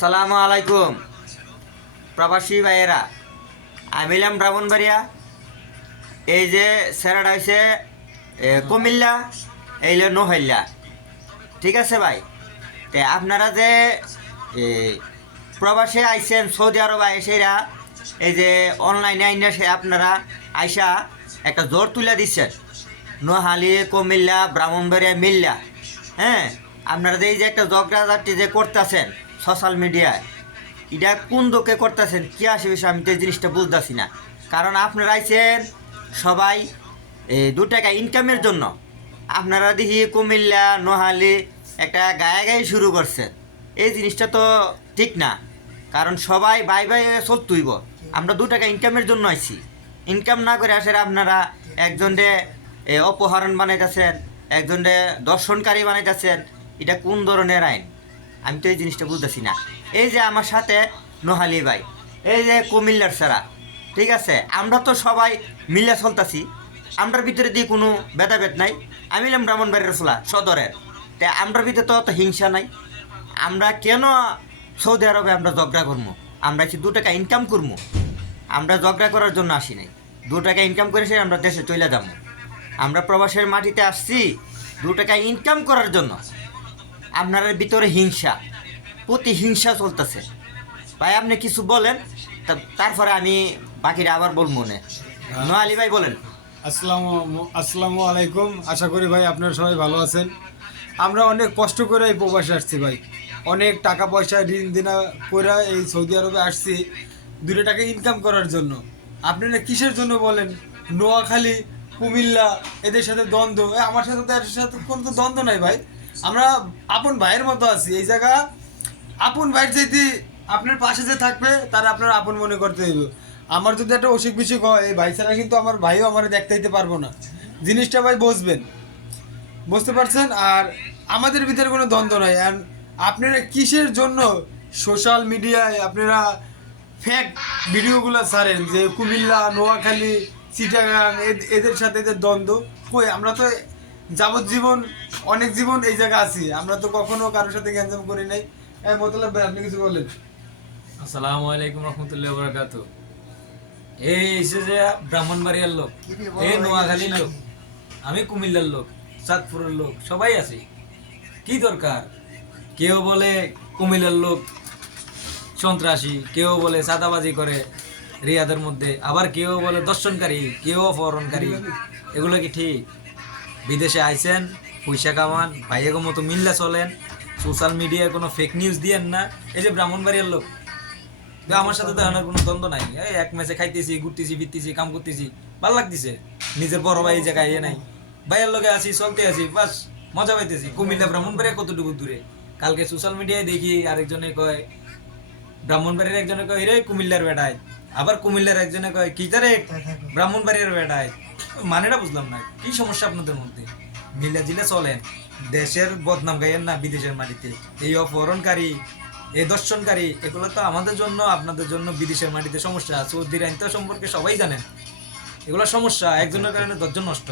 আসসালামু আলাইকুম প্রবাসী ভাইয়েরা, আমি এলাম ব্রাহ্মণবাড়িয়া। এই যে স্যারাটা হয়েছে কুমিল্লা, এইলে নোহাইল্লা। ঠিক আছে ভাই, তে আপনারা যে প্রবাসে আইসেন সৌদি আরব আইসেরা, এই যে অনলাইনে আইনে সে আপনারা আইসা একটা জোর তুলে দিচ্ছেন নোহালি কুমিল্লা ব্রাহ্মণবাড়িয়া মিল্লা। হ্যাঁ, আপনারা যে এই যে একটা জগরাজাটি যে করতেছেন সোশ্যাল মিডিয়ায়, এটা কোন দোকে করতেছেন কি আসে বিষয় আমি তো এই জিনিসটা বুঝতেছি না। কারণ আপনারা আইছেন সবাই 2 টাকা ইনকামের জন্য। আপনারা দেখি কুমিল্লা নোহালি একটা গায়ে শুরু করছেন, এই জিনিসটা তো ঠিক না। কারণ সবাই বাই বাই চলতুইব, আমরা 2 টাকা ইনকামের জন্য আইছি। ইনকাম না করে আসে আপনারা একজনরে অপহরণ বানাইতেছেন, একজনরে দর্শনকারী বানাইতেছেন। এটা কোন ধরনের আইন আমি তো এই জিনিসটা বুঝতেছি না। এই যে আমার সাথে নোহালি ভাই, এই যে কুমিল্লার সারা, ঠিক আছে, আমরা তো সবাই মিলে চলতেছি, আমরার ভিতরে দিয়ে কোনো ভেদাভেদ নাই। আমি এলাম ব্রাহ্মণবাড়ির ফোলা সদরের, তাই আমরার ভিতরে তো অত হিংসা নাই। আমরা কেন সৌদি আরবে আমরা ঝগড়া করবো? আমরা এসে 2 টাকা ইনকাম করবো, আমরা ঝগড়া করার জন্য আসি নাই। 2 টাকা ইনকাম করে সে আমরা দেশে চলে যাবো। আমরা প্রবাসের মাটিতে আসছি 2 টাকা ইনকাম করার জন্য। আপনার ভিতরে হিংসা, প্রতিহিংসা চলতেছে। ভাই আপনি কিছু বলেন, তারপরে আমি বাকিটা আবার বলবো মনে। নোয়ালি ভাই বলেন। আসসালামু আলাইকুম। আশা করি ভাই আপনারা সবাই ভালো আছেন। আমরা অনেক কষ্ট করে এই প্রবাসে আসছি ভাই, অনেক টাকা পয়সা ঋণ দিনা করে এই সৌদি আরবে আসছি 2 টাকা ইনকাম করার জন্য। আপনারা কিসের জন্য বলেন? নোয়াখালী কুমিল্লা এদের সাথে দ্বন্দ্ব, আমার সাথে তো এর সাথে কোনো তো দ্বন্দ্ব নাই ভাই। আমরা আপন ভাইয়ের মতো আছি। এই জায়গা আপন ভাইয়ের যদি আপনার পাশে যে থাকবে তারা আপনার আপন মনে করতে হইব। আমার যদি একটা অসুখ বিসুখ হয়, এই ভাই ছাড়া কিন্তু আমার ভাইও আমার দেখতে দিতে পারবো না। জিনিসটা ভাই বুঝবেন, বুঝতে পারছেন? আর আমাদের ভিতরে কোনো দ্বন্দ্ব নাই। আর আপনারা কিসের জন্য সোশ্যাল মিডিয়ায় আপনারা ফ্যাক ভিডিওগুলো ছাড়েন যে কুমিল্লা নোয়াখালী চিটাগাং এদের সাথে এদের দ্বন্দ্ব? কই, আমরা তো যাবজ্জীবন অনেক জীবন এই জায়গায় আছি, আমরা তো কখনো কারোর সাথে গ্যাঞ্জাম করি নাই। মতলব ভাই আপনি কিছু বলেন। আসসালামু আলাইকুম রহমতুল্লাহ বরকাত। এই এসে যে ব্রাহ্মণবাড়িয়ার লোক, এই নোয়াখালীর লোক, আমি কুমিল্লার লোক, চাঁদপুরের লোক, সবাই আছি। কি দরকার? কেউ বলে কুমিল্লার লোক সন্ত্রাসী, কেউ বলে চাঁদাবাজি করে রিয়াদের মধ্যে, আবার কেউ বলে দর্শনকারী, কেউ অপহরণকারী। এগুলো কি ঠিক? বিদেশে আইছেন, পয়সা কামান, ভাইয়ের মতো মিল্লা চলেন, সোশ্যাল মিডিয়ায় কোনো ফেক নিউজ দিয়েন না। এই যে ব্রাহ্মণবাড়িয়ার লোক, আমার সাথে তো আমার কোনো দ্বন্দ্ব নাই। এই এক ম্যাচে খাইতেছি, ঘুরতেছি, ফিরতেছি, কাম করতেছি, ভালো লাগতেছে। নিজের বড় ভাই এই জায়গায় ইয়ে নাই, ভাইয়ের লগে আছি, চলতে আছি, বাস মজা পাইতেছি। কুমিল্লা ব্রাহ্মণবাড়িয়া কতটুকু দূরে? কালকে সোশ্যাল মিডিয়ায় দেখি আরেকজনে কয়, ব্রাহ্মণবাড়ির একজনে কয় রে কুমিল্লার বেটায়, আবার কুমিল্লার একজনে কয় কি তারে ব্রাহ্মণবাড়ির বেটায়। মানেটা বুঝলাম না, কি সমস্যা আপনাদের মধ্যে? মিলা জিলে চলেন, দেশের বদনাম গাইয়েন না বিদেশের মাটিতে। এই অপহরণকারী, এই দর্শনকারী, এগুলো তো আমাদের জন্য আপনাদের জন্য বিদেশের মাটিতে সমস্যা। সৌদির আইন তো সম্পর্কে সবাই জানেন, এগুলো সমস্যা। একজনের কারণে 10 জন নষ্ট।